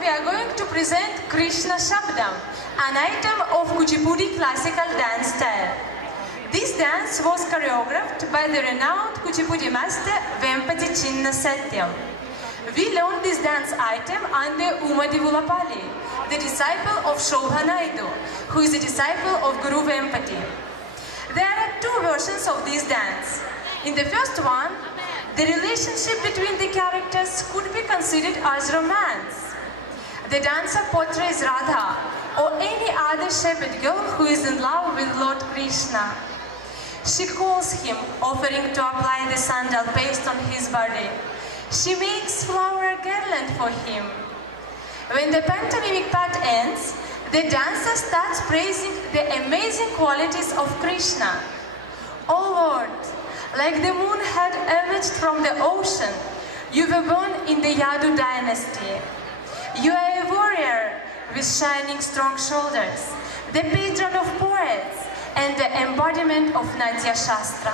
we are going to present Krishna Shabdam, an item of Kuchipudi classical dance style. This dance was choreographed by the renowned Kuchipudi master Vempati Chinna Satyam. We learned this dance item under Umadi Vulapalli, the disciple of Shobha Naidu, who is a disciple of Guru Vempati. There are two versions of this dance. In the first one, the relationship between the characters could be considered as romance. The dancer portrays Radha or any other shepherd girl who is in love with Lord Krishna. She calls him, offering to apply the sandal paste on his body. She makes flower garland for him. When the pantomimic part ends, the dancer starts praising the amazing qualities of Krishna. Oh Lord, like the moon had emerged from the ocean, you were born in the Yadu dynasty. You are a warrior with shining strong shoulders, the patron of poets and the embodiment of Natya Shastra.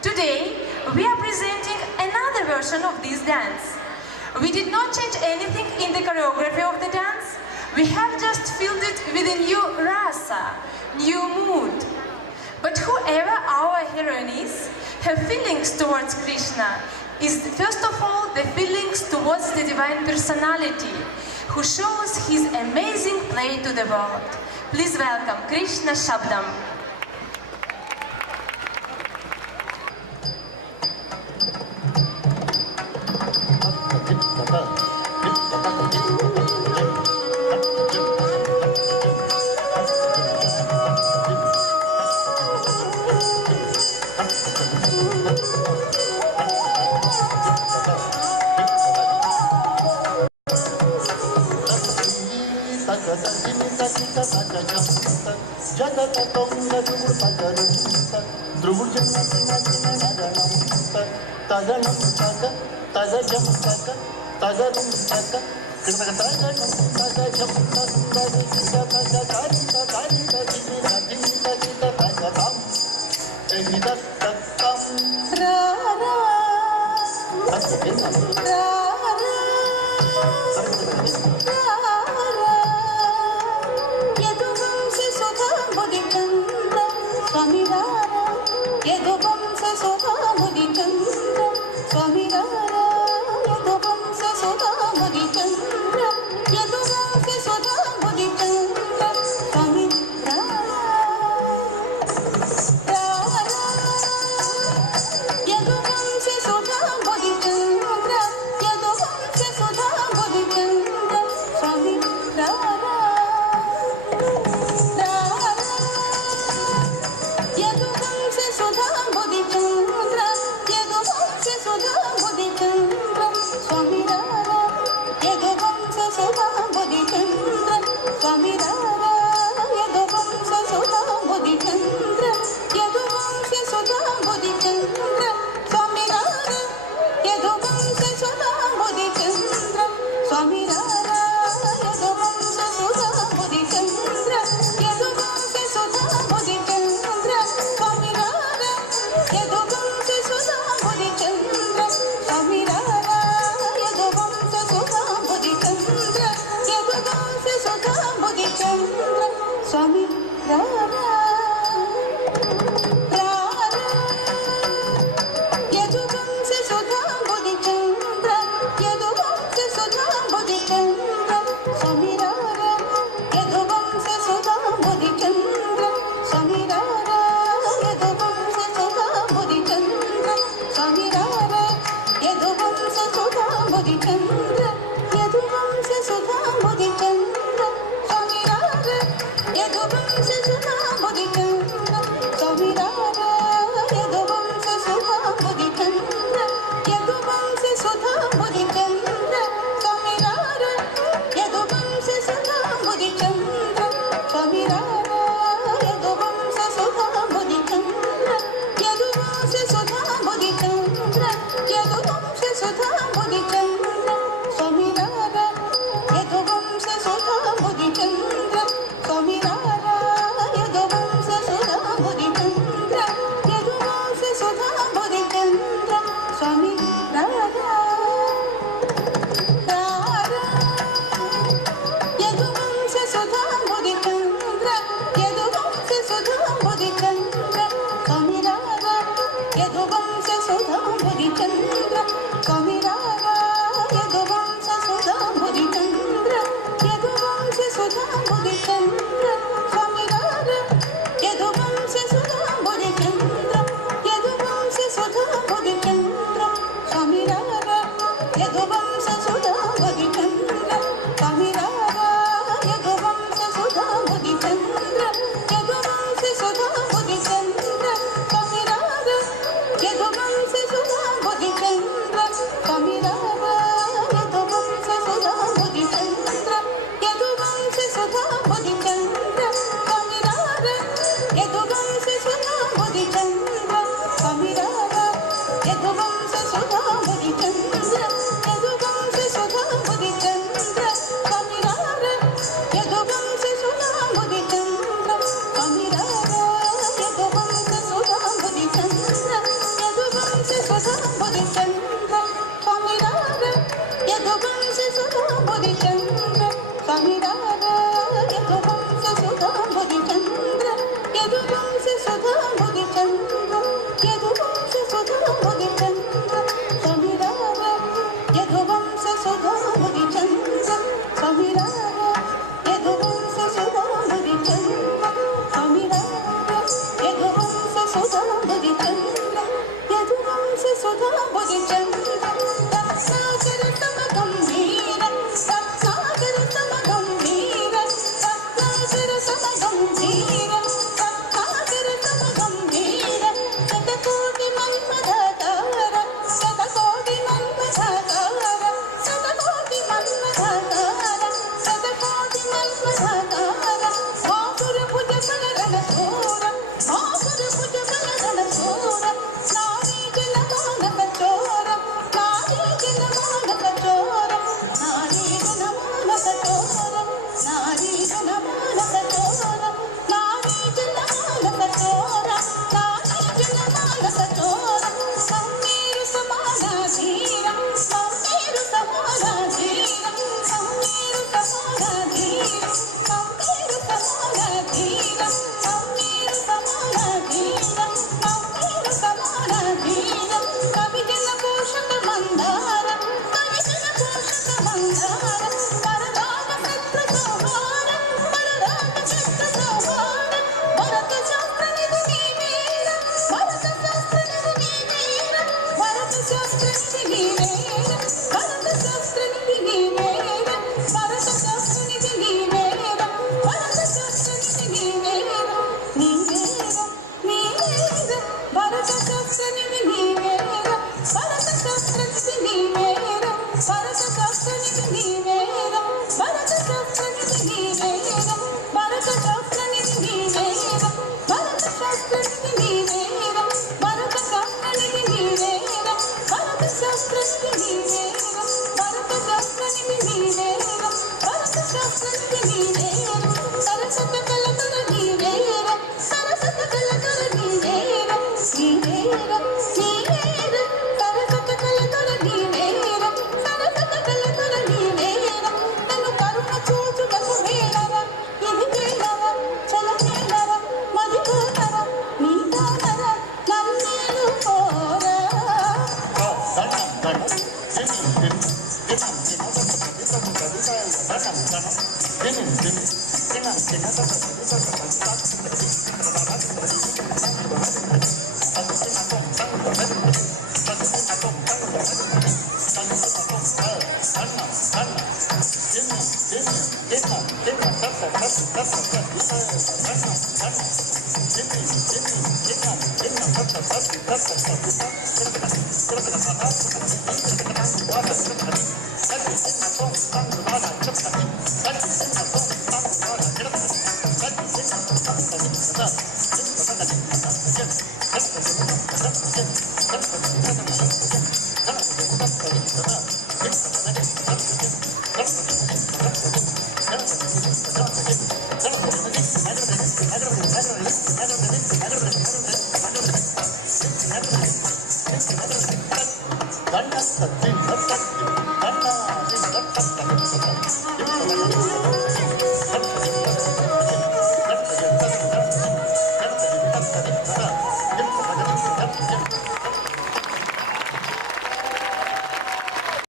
Today, we are presenting another version of this dance. We did not change anything in the choreography of the dance. We have just filled it with a new rasa, new mood. But whoever our heroine is, her feelings towards Krishna is first of all the feelings towards the divine personality, who shows his amazing play to the world. Please welcome Krishna Shabdam.